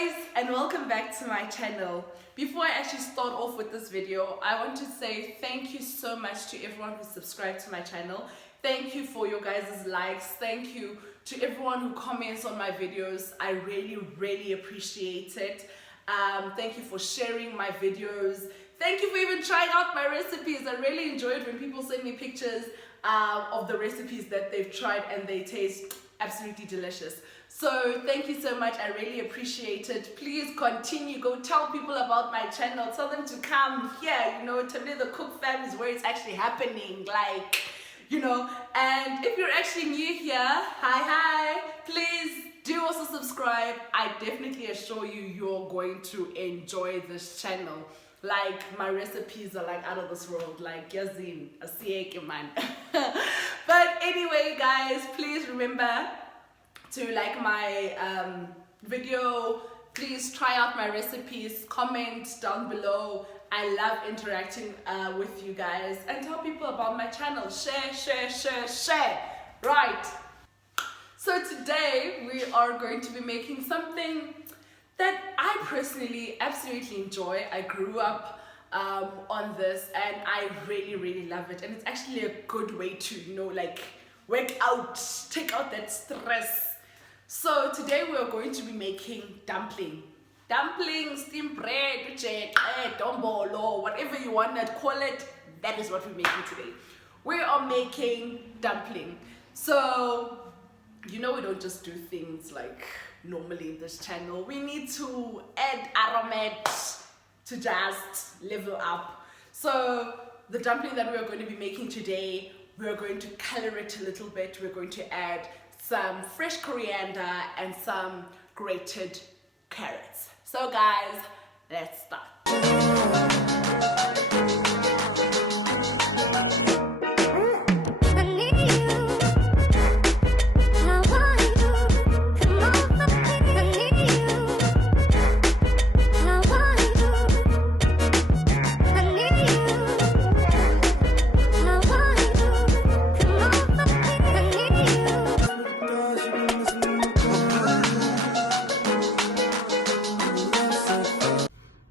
guys, and welcome back to my channel. Before I actually start off with this video, I want to say thank you so much to everyone who subscribed to my channel. Thank you for your guys' likes. Thank you to everyone who comments on my videos. I really appreciate it. Thank you for sharing my videos. Thank you for even trying out my recipes. I really enjoy it when people send me pictures of the recipes that they've tried and they taste absolutely delicious. So thank you so much. I really appreciate it. Please continue. Go tell people about my channel. Tell them to come here. You know, Thabile the Cook fam is where it's actually happening. Like, you know. And if you're actually new here, hi. Please do also subscribe. I definitely assure you, you're going to enjoy this channel. Like, my recipes are like out of this world. Like, yazin, uJeqe man. But anyway, guys, please remember to like my video. Please try out my recipes, comment down below. I love interacting with you guys, and tell people about my channel. Share. Right, so today we are going to be making something that I personally absolutely enjoy. I grew up on this and I really love it, and it's actually a good way to, you know, like work out, take out that stress. So today we are going to be making dumpling, steamed bread, uJeqe, dombolo, whatever you want to call it. That is what we're making today. We are making dumpling. So, you know, we don't just do things like normally in this channel. We need to add aromat to just level up. So the dumpling that we are going to be making today, we are going to color it a little bit. We're going to add some fresh coriander and some grated carrots. So guys, let's start.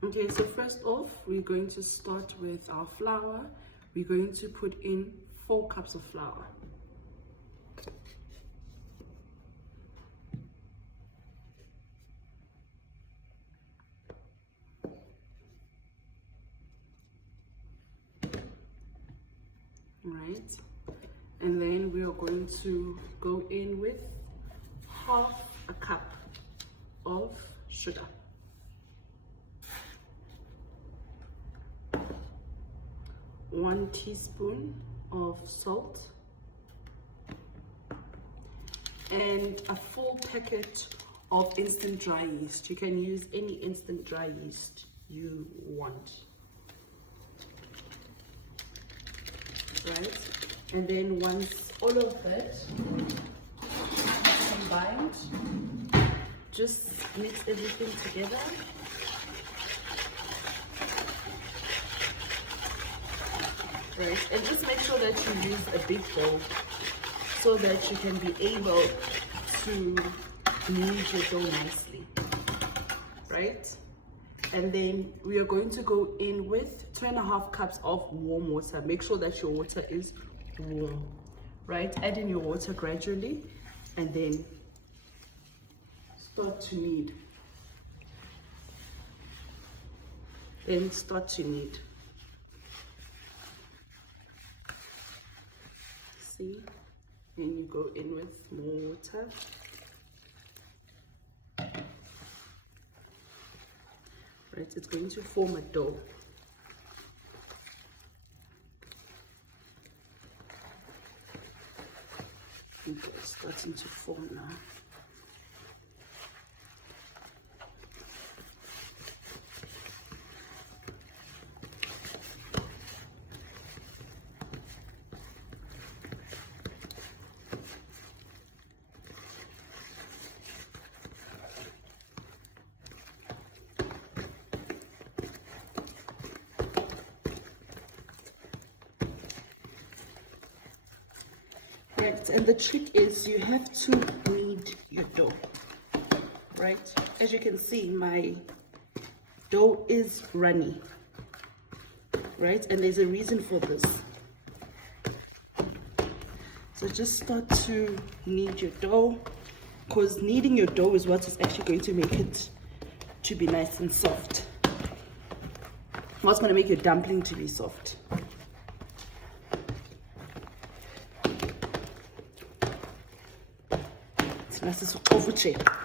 Okay, so first off, we're going to start with our flour. We're going to put in 4 cups of flour. Right, and then we are going to go in with half a cup of sugar. One teaspoon of salt and a full packet of instant dry yeast. You can use any instant dry yeast you want. Right, and then once all of that combined, just mix everything together. Right, and just make sure that you use a big bowl so that you can be able to knead your dough nicely. Right, and then we are going to go in with 2.5 cups of warm water. Make sure that your water is warm. Right, add in your water gradually and then start to knead. See, and you go in with more water. Right, it's going to form a dough. Okay, it's starting to form now. Right, and the trick is you have to knead your dough. right? As you can see, my dough is runny, right? And there's a reason for this. So just start to knead your dough, because kneading your dough is what is actually going to make it to be nice and soft. What's going to make your dumpling to be soft. It's nice to uJeqe.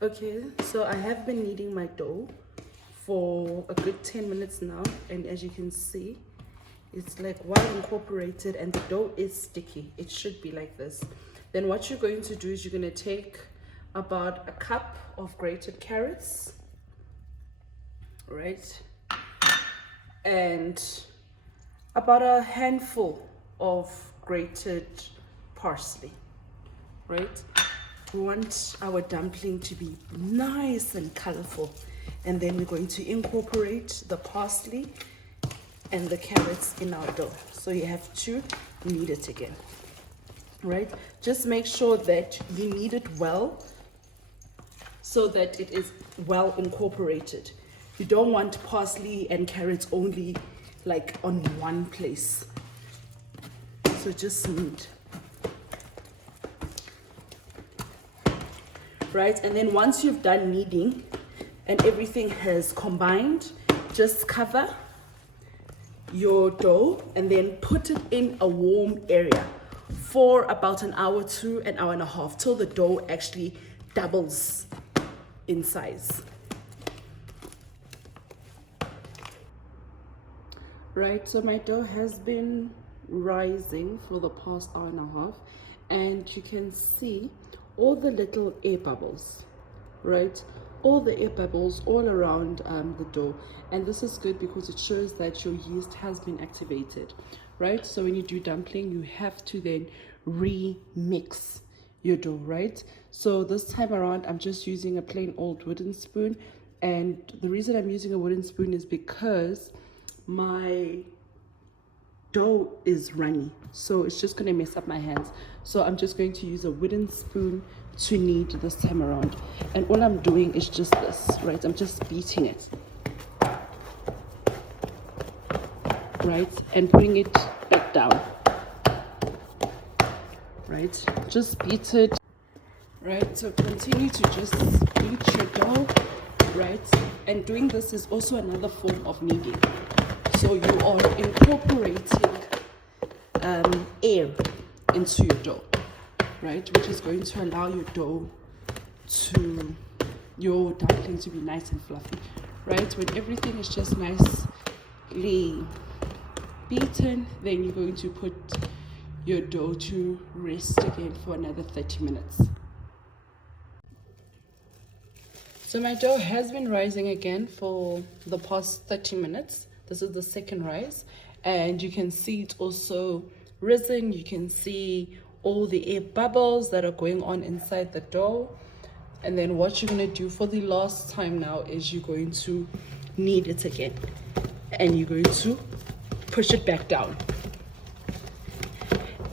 Okay, so I have been kneading my dough for a good 10 minutes now, and as you can see, it's like well incorporated and the dough is sticky. It should be like this. Then what you're going to do is you're going to take about a cup of grated carrots, right, and about a handful of grated parsley, right? We want our dumpling to be nice and colorful, and then we're going to incorporate the parsley and the carrots in our dough. So you have to knead it again, right? Just make sure that you knead it well so that it is well incorporated. You don't want parsley and carrots only like on one place. So just knead. Right, and then once you've done kneading and everything has combined, just cover your dough and then put it in a warm area for about an hour to an hour and a half till the dough actually doubles in size. Right, so my dough has been rising for the past hour and a half, and you can see all the little air bubbles, right? All the air bubbles all around the dough. And this is good because it shows that your yeast has been activated, right? So when you do dumpling, you have to then remix your dough, right? So this time around, I'm just using a plain old wooden spoon. And the reason I'm using a wooden spoon is because my dough is runny, so it's just going to mess up my hands. So I'm just going to use a wooden spoon to knead this time around, and all I'm doing is just this, right? I'm just beating it, right, and putting it back down, right? Just beat it, right? So continue to just beat your dough, right? And doing this is also another form of kneading. So you are incorporating air into your dough, right? Which is going to allow your dumpling to be nice and fluffy, right? When everything is just nicely beaten, then you're going to put your dough to rest again for another 30 minutes. So my dough has been rising again for the past 30 minutes. This is the second rise, and you can see it's also risen. You can see all the air bubbles that are going on inside the dough. And then what you're going to do for the last time now is you're going to knead it again, and you're going to push it back down.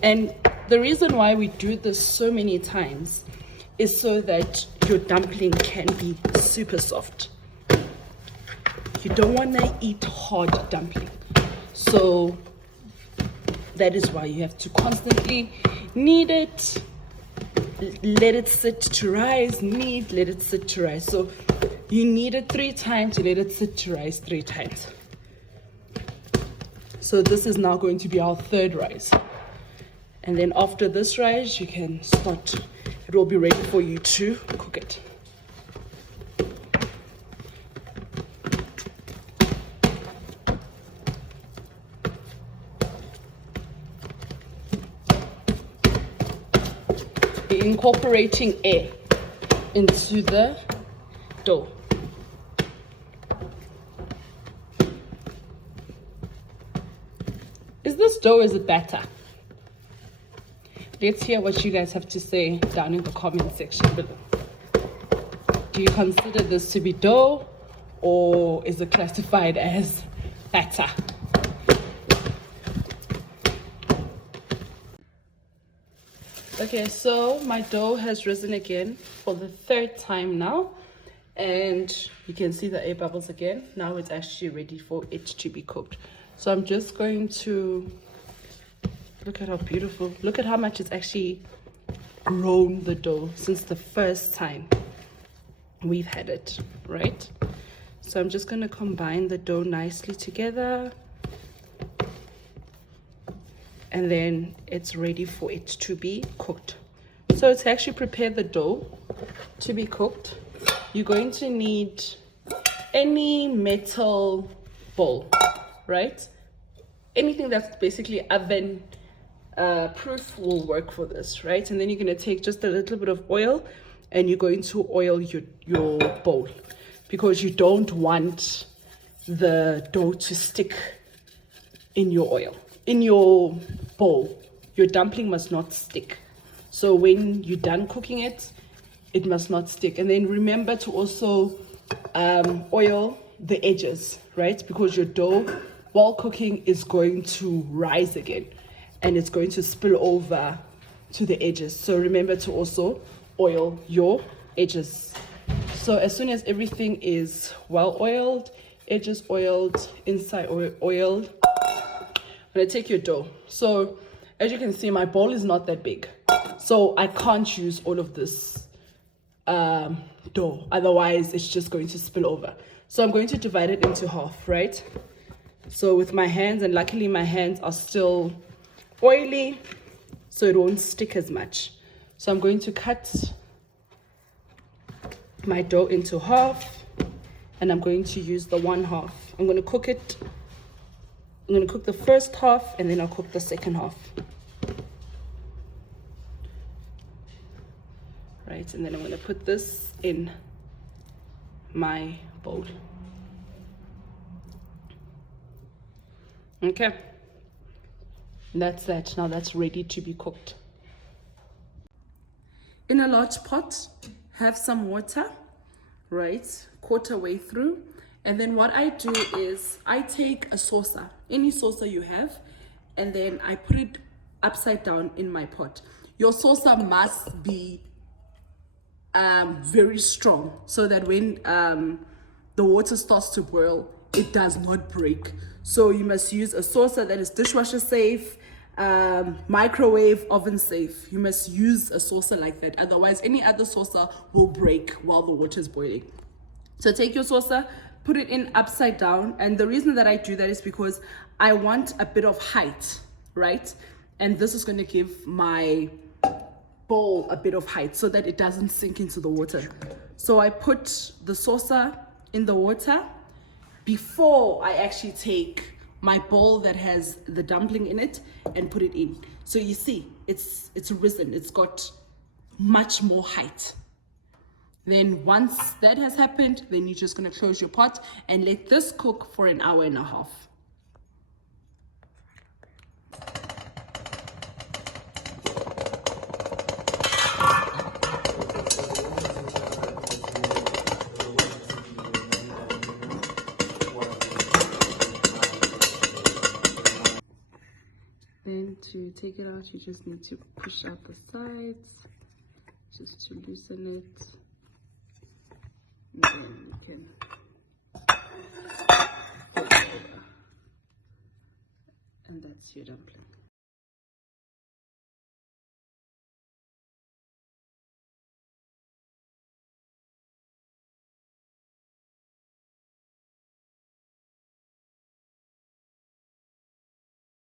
And the reason why we do this so many times is so that your dumpling can be super soft. You don't want to eat hard dumpling. So that is why you have to constantly knead it, let it sit to rise, knead, let it sit to rise. So you knead it 3 times, you let it sit to rise 3 times. So this is now going to be our 3rd rise. And then after this rise, you can start, it will be ready for you to cook it. Incorporating air into the dough. Is this dough or is it batter? Let's hear what you guys have to say down in the comment section below. Do you consider this to be dough, or is it classified as batter? Okay, so my dough has risen again for the 3rd time now, and you can see the air bubbles again. Now it's actually ready for it to be cooked. So I'm just going to look at how beautiful, look at how much it's actually grown, the dough, since the first time we've had it, right? So I'm just going to combine the dough nicely together, and then it's ready for it to be cooked. So to actually prepare the dough to be cooked, you're going to need any metal bowl, right? Anything that's basically oven proof will work for this, right? And then you're going to take just a little bit of oil, and you're going to oil your bowl, because you don't want the dough to stick in your oil, in your bowl. Your dumpling must not stick. So when you're done cooking it, it must not stick. And then remember to also oil the edges, right? Because your dough, while cooking, is going to rise again, and it's going to spill over to the edges. So remember to also oil your edges. So as soon as everything is well oiled, edges oiled, inside oiled, I'm gonna take your dough. So as you can see, my bowl is not that big, so I can't use all of this dough, otherwise it's just going to spill over. So I'm going to divide it into half, right? So with my hands, and luckily my hands are still oily, so it won't stick as much. So I'm going to cut my dough into half, and I'm going to use the 1/2. I'm going to cook it. I'm going to cook the first half, and then I'll cook the second half. Right, and then I'm going to put this in my bowl. Okay, that's that. Now that's ready to be cooked. In a large pot, have some water, right, 1/4 way through. And then what I do is I take a saucer, any saucer you have, and then I put it upside down in my pot. Your saucer must be very strong, so that when the water starts to boil, it does not break. So you must use a saucer that is dishwasher safe, microwave oven safe. You must use a saucer like that, otherwise any other saucer will break while the water is boiling. So take your saucer, put it in upside down, and the reason that I do that is because I want a bit of height, right? And this is going to give my bowl a bit of height so that it doesn't sink into the water. So I put the saucer in the water before I actually take my bowl that has the dumpling in it and put it in. So you see, it's risen, it's got much more height. Then once that has happened, then you're just going to close your pot and let this cook for 1.5 hours. Then to take it out, you just need to push out the sides, just to loosen it. And then you can flip over. And that's your dumpling.